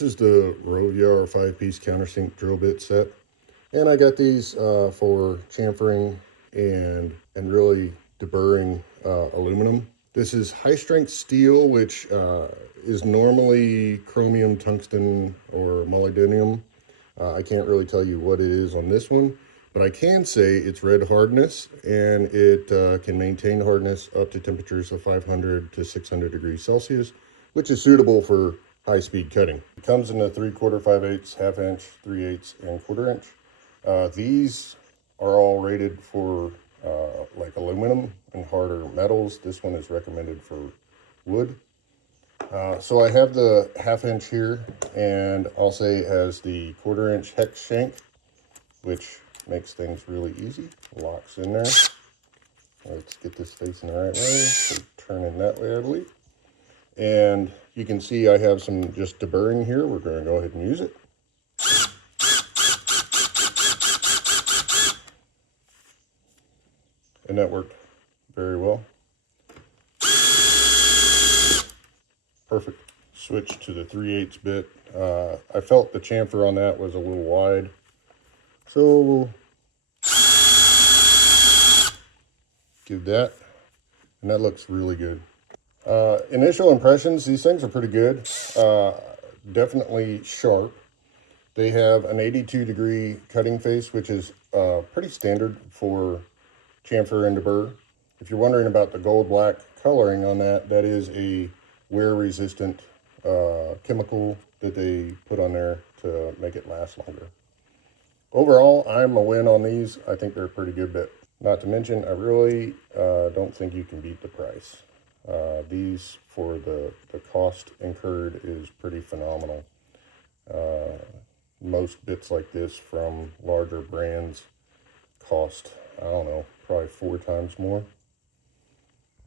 This is the RoViar 5-piece countersink drill bit set. And I got these for chamfering and really deburring aluminum. This is high strength steel, which is normally chromium, tungsten, or molybdenum. I can't really tell you what it is on this one, but I can say it's red hardness, and it can maintain hardness up to temperatures of 500 to 600 degrees Celsius, which is suitable for high-speed cutting. It comes in a 3/4, 5/8, ½ inch, 3/8, and 1/4 inch. These are all rated for like aluminum and harder metals. This one is recommended for wood. So I have the ½ inch here, and I'll say it has the 1/4 inch hex shank, which makes things really easy. Locks in there. Let's get this facing the right way. So turn in that way, I believe. And you can see I have some just deburring here. We're going to go ahead and use it. And that worked very well. Perfect. Switch to the 3/8 bit. I felt the chamfer on that was a little wide, so we'll give that, and that looks really good. Initial impressions, these things are pretty good. Definitely sharp. They have an 82-degree cutting face, which is pretty standard for chamfer and deburr. If you're wondering about the gold black coloring on that, that is a wear resistant chemical that they put on there to make it last longer. Overall, I'm a win on these. I think they're a pretty good bit. Not to mention, I really don't think you can beat the price. These, for the cost incurred, is pretty phenomenal. Most bits like this from larger brands cost, I don't know, probably 4 times more.